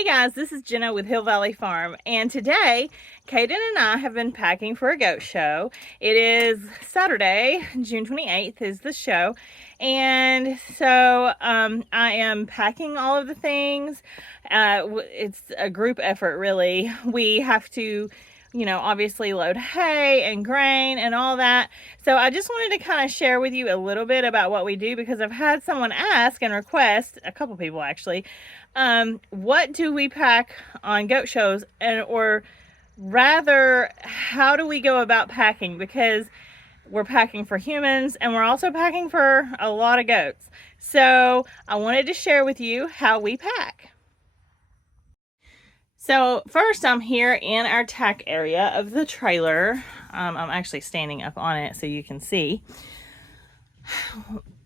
Hey guys, this is Jenna with Hill Valley Farm, and today Kaden and I have been packing for a goat show. It is Saturday, June 28th is the show, and so I am packing all of the things. It's a group effort, really. We have to obviously load hay and grain and all that. So I just wanted to kind of share with you a little bit about what we do, because I've had someone ask and request, a couple people actually, what do we pack on goat shows, or rather, how do we go about packing? Because we're packing for humans and we're also packing for a lot of goats. So I wanted to share with you how we pack. So first, I'm here in our tack area of the trailer. I'm actually standing up on it so you can see.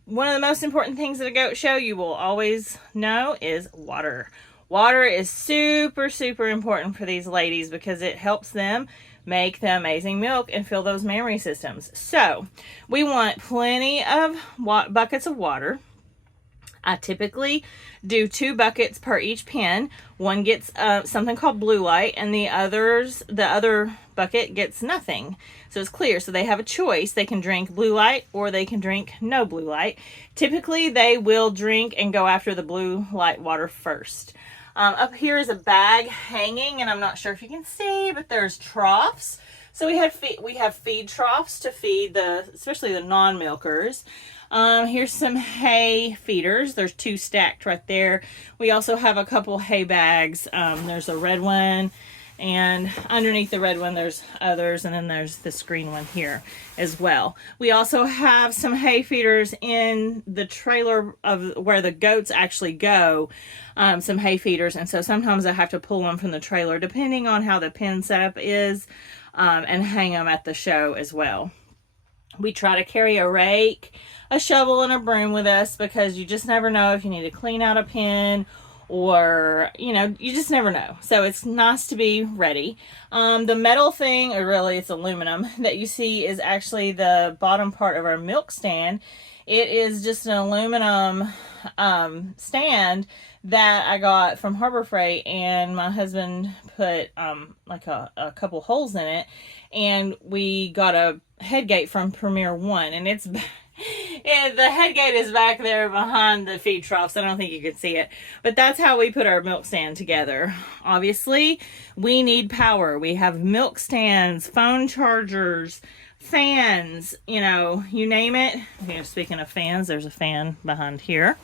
One of the most important things at a goat show you will always know is water. Water is super, super important for these ladies because it helps them make the amazing milk and fill those mammary systems. So we want plenty of buckets of water. I typically do 2 buckets per each pen. One gets something called blue light, and the other bucket gets nothing. So it's clear. So they have a choice. They can drink blue light or they can drink no blue light. Typically, they will drink and go after the blue light water first. Up here is a bag hanging, and I'm not sure if you can see, but there's troughs. So we have feed troughs to feed especially the non-milkers. Here's some hay feeders. There's 2 stacked right there. We also have a couple hay bags. There's a red one, and underneath the red one there's others, and then there's this green one here as well. We also have some hay feeders in the trailer of where the goats actually go, some hay feeders, and so sometimes I have to pull them from the trailer depending on how the pen setup is, and hang them at the show as well. We try to carry a rake, a shovel, and a broom with us because you just never know if you need to clean out a pen, or you just never know. So it's nice to be ready. The metal thing, or really it's aluminum, that you see is actually the bottom part of our milk stand. It is just an aluminum stand that I got from Harbor Freight, and my husband put like a couple holes in it, and we got a head gate from Premier One, and it's and the head gate is back there behind the feed troughs. I don't think you can see it, but that's how we put our milk stand together. Obviously, we need power. We have milk stands, phone chargers, fans, you name it. Speaking of fans, there's a fan behind here,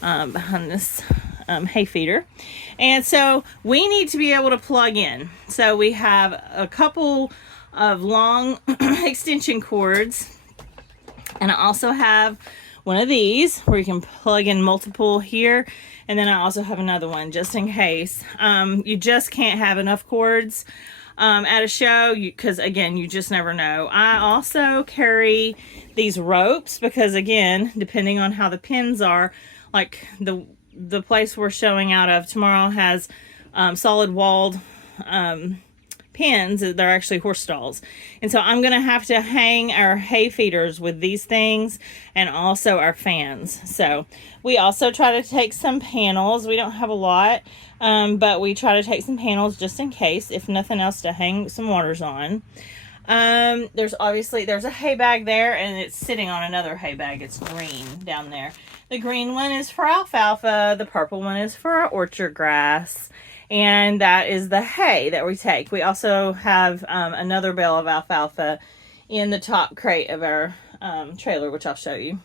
behind this hay feeder. And so we need to be able to plug in. So we have a couple of long extension cords, and I also have one of these where you can plug in multiple here, and then I also have another one just in case. You just can't have enough cords at a show, because again, you just never know. I also carry these ropes because, again, depending on how the pins are, like the place we're showing out of tomorrow has solid walled pens. They're actually horse stalls, and so I'm gonna have to hang our hay feeders with these things, and also our fans. So we also try to take some panels. We don't have a lot, but we try to take some panels just in case, if nothing else, to hang some waters on. There's a hay bag there, and it's sitting on another hay bag. It's green down there. The green one is for alfalfa. The purple one is for our orchard grass. And that is the hay that we take. We also have another bale of alfalfa in the top crate of our trailer, which I'll show you.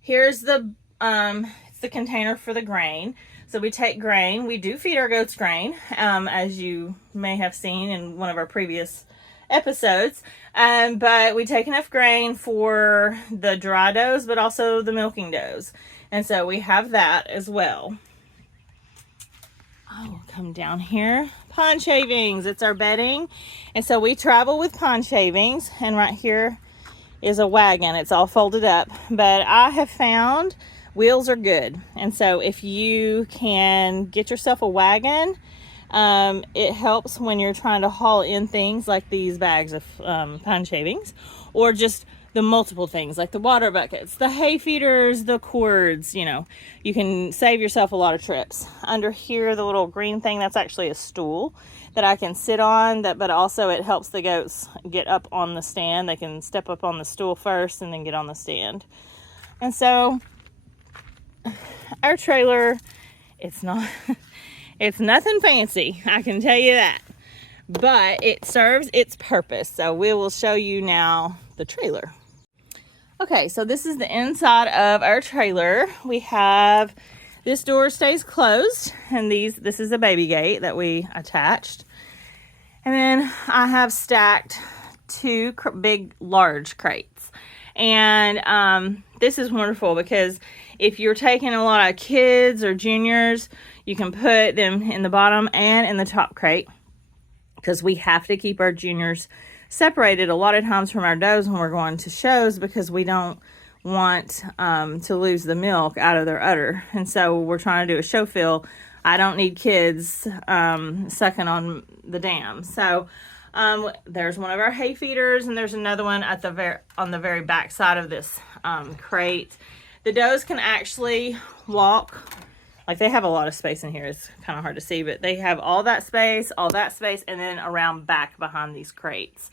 Here's it's the container for the grain. So we take grain. We do feed our goats grain, as you may have seen in one of our previous episodes. But we take enough grain for the dry does, but also the milking does. And so we have that as well. I will come down here. Pond shavings, it's our bedding. And so we travel with pond shavings, and right here is a wagon. It's all folded up, but I have found wheels are good. And so if you can get yourself a wagon, it helps when you're trying to haul in things like these bags of pond shavings, or just the multiple things like the water buckets, the hay feeders, the cords, you know, you can save yourself a lot of trips. Under here, the little green thing, that's actually a stool that I can sit on, but also it helps the goats get up on the stand. They can step up on the stool first and then get on the stand. And so our trailer, it's nothing fancy, I can tell you that, but it serves its purpose. So we will show you now the trailer. Okay, so this is the inside of our trailer. We have, this door stays closed, and this is a baby gate that we attached. And then I have stacked two large crates. And this is wonderful because if you're taking a lot of kids or juniors, you can put them in the bottom and in the top crate, because we have to keep our juniors separated a lot of times from our does when we're going to shows, because we don't want to lose the milk out of their udder. And so we're trying to do a show fill. I don't need kids sucking on the dam. So there's one of our hay feeders, and there's another one at on the very back side of this crate. The does can actually walk. Like, they have a lot of space in here. It's kind of hard to see, but they have all that space, and then around back behind these crates.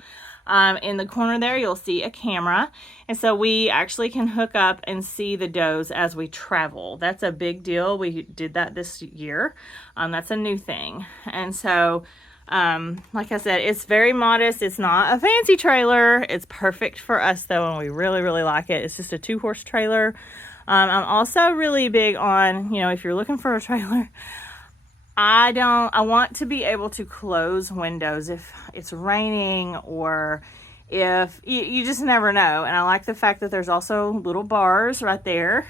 In the corner there, you'll see a camera. And so we actually can hook up and see the does as we travel. That's a big deal. We did that this year. That's a new thing. And so, like I said, it's very modest. It's not a fancy trailer. It's perfect for us, though, and we really, really like it. It's just a 2-horse trailer. I'm also really big on, you know, if you're looking for a trailer, I want to be able to close windows if it's raining, or if you just never know. And I like the fact that there's also little bars right there,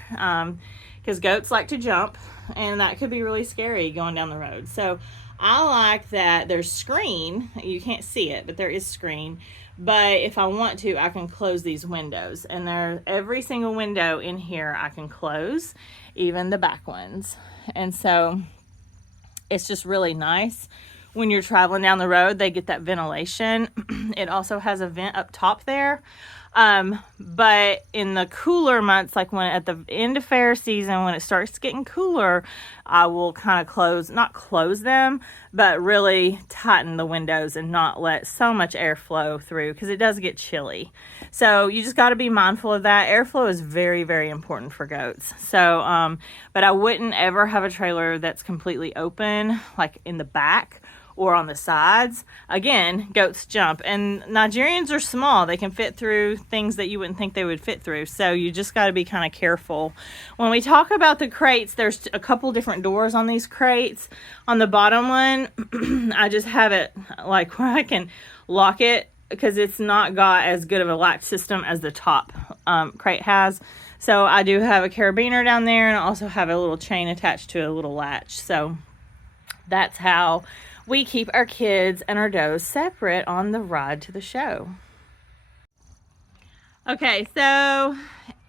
because goats like to jump, and that could be really scary going down the road. So I like that there's screen. You can't see it, but there is screen. But if I want to, I can close these windows, and every single window in here I can close, even the back ones. And so it's just really nice when you're traveling down the road. They get that ventilation. It also has a vent up top there. But in the cooler months, like when at the end of fair season, when it starts getting cooler, I will kind of not close them, but really tighten the windows and not let so much airflow through, because it does get chilly. So you just got to be mindful of that. Airflow is very, very important for goats. So, but I wouldn't ever have a trailer that's completely open, like in the back or on the sides. Again, goats jump, and Nigerians are small. They can fit through things that you wouldn't think they would fit through. So you just got to be kind of careful. When we talk about the crates, there's a couple different doors on these crates. On the bottom one, I just have it like where I can lock it, because it's not got as good of a latch system as the top crate has. So I do have a carabiner down there, and I also have a little chain attached to a little latch. So that's how we keep our kids and our does separate on the ride to the show. Okay, so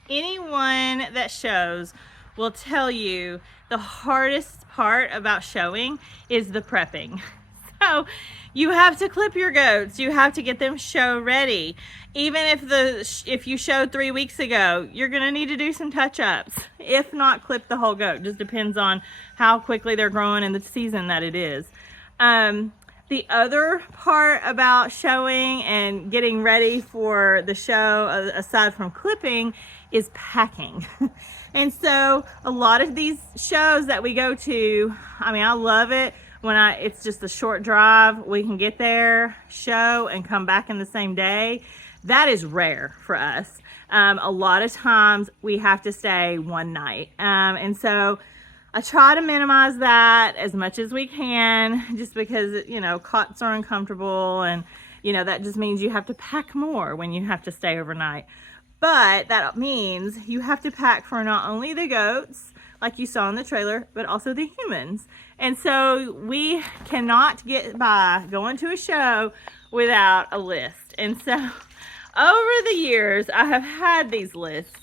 anyone that shows will tell you the hardest part about showing is the prepping. So you have to clip your goats. You have to get them show ready. Even if you showed 3 weeks ago, you're going to need to do some touch-ups. If not, clip the whole goat. Just depends on how quickly they're growing and the season that it is. The other part about showing and getting ready for the show, aside from clipping, is packing. And so a lot of these shows that we go to, I mean, I love it when it's just a short drive. We can get there, show, and come back in the same day. That is rare for us. A lot of times we have to stay one night. And so I try to minimize that as much as we can, just because, you know, cots are uncomfortable, and, you know, that just means you have to pack more when you have to stay overnight. But that means you have to pack for not only the goats, like you saw in the trailer, but also the humans. And so we cannot get by going to a show without a list. And so over the years, I have had these lists.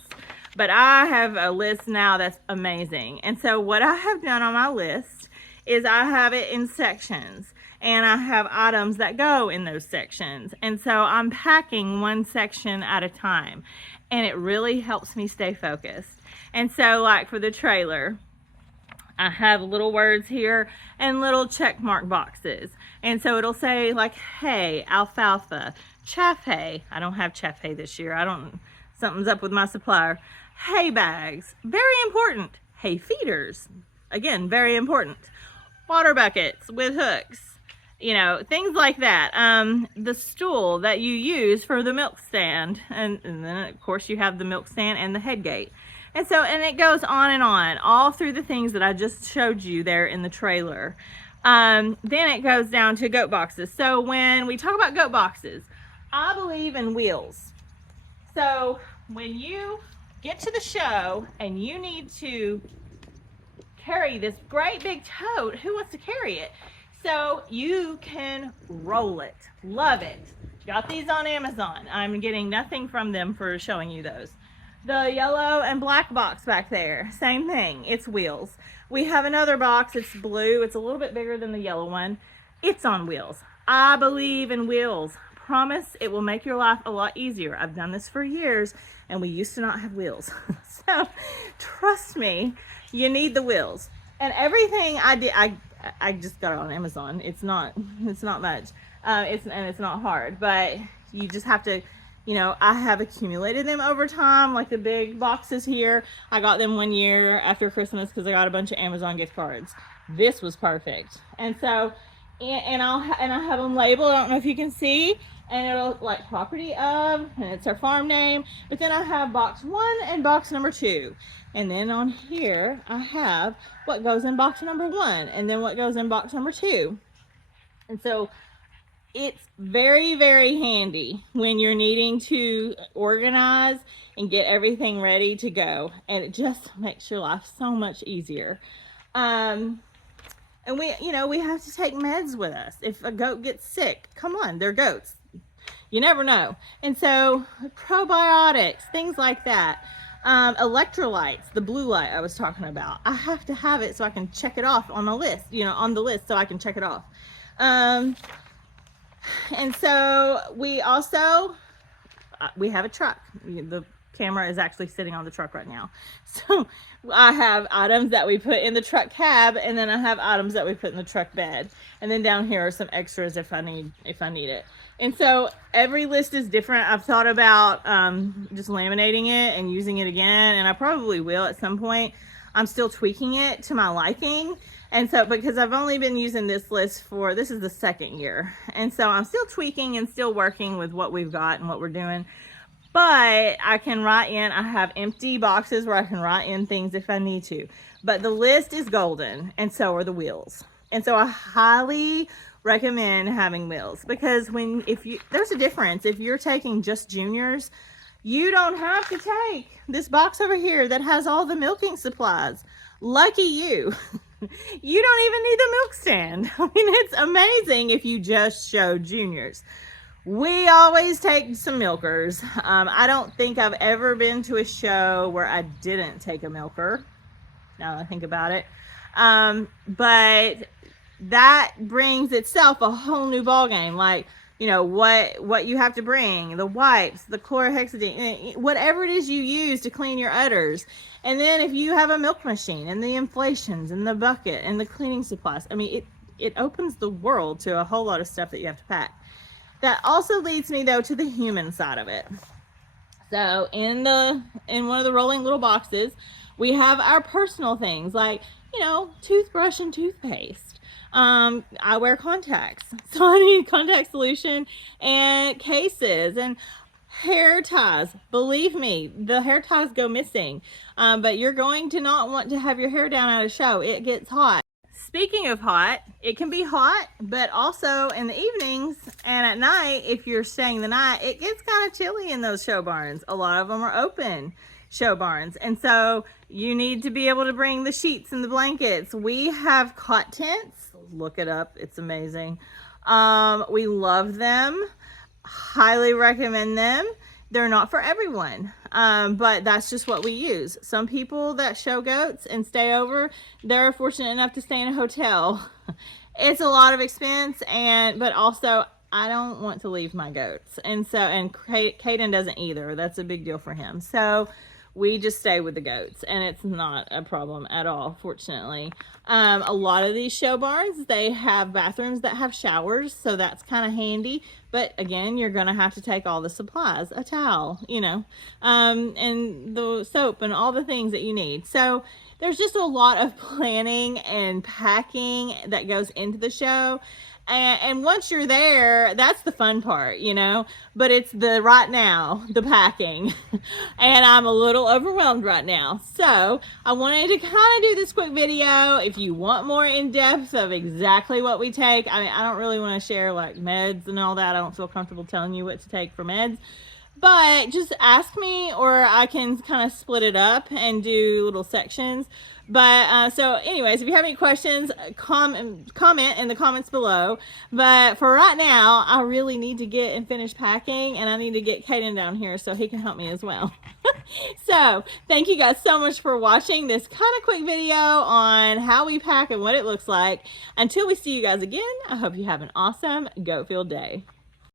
But I have a list now that's amazing. And so what I have done on my list is I have it in sections, and I have items that go in those sections. And so I'm packing one section at a time, and it really helps me stay focused. And so like for the trailer, I have little words here and little check mark boxes. And so it'll say like hay, alfalfa, chaff hay. I don't have chaff hay this year. Something's up with my supplier. Hay bags, very important. Hay feeders, again, very important. Water buckets with hooks, you know, things like that. The stool that you use for the milk stand. And then of course you have the milk stand and the head gate. And so, and it goes on, all through the things that I just showed you there in the trailer. Then it goes down to goat boxes. So when we talk about goat boxes, I believe in wheels. So when you get to the show and you need to carry this great big tote, who wants to carry it? So you can roll it. Love it. Got these on Amazon. I'm getting nothing from them for showing you those. The yellow and black box back there, same thing, it's wheels. We have another box, it's blue, it's a little bit bigger than the yellow one. It's on wheels. I believe in wheels. Promise it will make your life a lot easier. I've done this for years and we used to not have wheels. So trust me, you need the wheels. And everything I did, I just got it on Amazon. It's not much. It's not hard, but you just have to, you know, I have accumulated them over time, like the big boxes here. I got them one year after Christmas because I got a bunch of Amazon gift cards. This was perfect. And so, and I have them labeled. I don't know if you can see, and it'll like property of, and it's our farm name. But then I have box 1 and box number 2. And then on here, I have what goes in box number 1 and then what goes in box number 2. And so it's very, very handy when you're needing to organize and get everything ready to go. And it just makes your life so much easier. And we have to take meds with us. If a goat gets sick, come on, they're goats. You never know. And so probiotics, things like that. Electrolytes, the blue light I was talking about. I have to have it so I can check it off on the list, so I can check it off. And so we have a truck. The camera is actually sitting on the truck right now. So I have items that we put in the truck cab, and then I have items that we put in the truck bed. And then down here are some extras if I need it. And so every list is different. I've thought about just laminating it and using it again, and I probably will at some point. I'm still tweaking it to my liking. And so, because I've only been using this list this is the 2nd year. And so I'm still tweaking and still working with what we've got and what we're doing. But I can write in, I have empty boxes where I can write in things if I need to. But the list is golden, and so are the wheels. And so I highly recommend having wheels, because there's a difference. If you're taking just juniors, you don't have to take this box over here that has all the milking supplies. Lucky you. You don't even need the milk stand. I mean, it's amazing if you just show juniors. We always take some milkers. I don't think I've ever been to a show where I didn't take a milker, now that I think about it. But that brings itself a whole new ballgame. Like, what you have to bring, the wipes, the chlorhexidine, whatever it is you use to clean your udders. And then if you have a milk machine and the inflations and the bucket and the cleaning supplies, I mean, it opens the world to a whole lot of stuff that you have to pack. That also leads me though to the human side of it. So in one of the rolling little boxes, we have our personal things like, toothbrush and toothpaste. I wear contacts, so I need contact solution and cases and hair ties. Believe me, the hair ties go missing, but you're going to not want to have your hair down at a show. It gets hot. Speaking of hot, it can be hot, but also in the evenings and at night, if you're staying the night, it gets kind of chilly in those show barns. A lot of them are open show barns, and so you need to be able to bring the sheets and the blankets. We have cot tents. Look it up, it's amazing. We love them, highly recommend them. they're not for everyone, but that's just what we use. Some people that show goats and stay over, they're fortunate enough to stay in a hotel. It's a lot of expense, but also I don't want to leave my goats, and Caden doesn't either. That's a big deal for him. So we just stay with the goats, and it's not a problem at all, fortunately. A lot of these show barns, they have bathrooms that have showers, so that's kind of handy. But again, you're gonna have to take all the supplies, a towel, and the soap and all the things that you need. So there's just a lot of planning and packing that goes into the show. And once you're there, that's the fun part, but it's the right now, the packing. And I'm a little overwhelmed right now. So I wanted to kind of do this quick video. If you want more in depth of exactly what we take, I don't really want to share like meds and all that. I don't feel comfortable telling you what to take for meds. But just ask me, or I can kind of split it up and do little sections. But so anyways, if you have any questions, comment in the comments below. But for right now, I really need to get and finish packing, and I need to get Caden down here so he can help me as well. So thank you guys so much for watching this kind of quick video on how we pack and what it looks like. Until we see you guys again, I hope you have an awesome goat field day.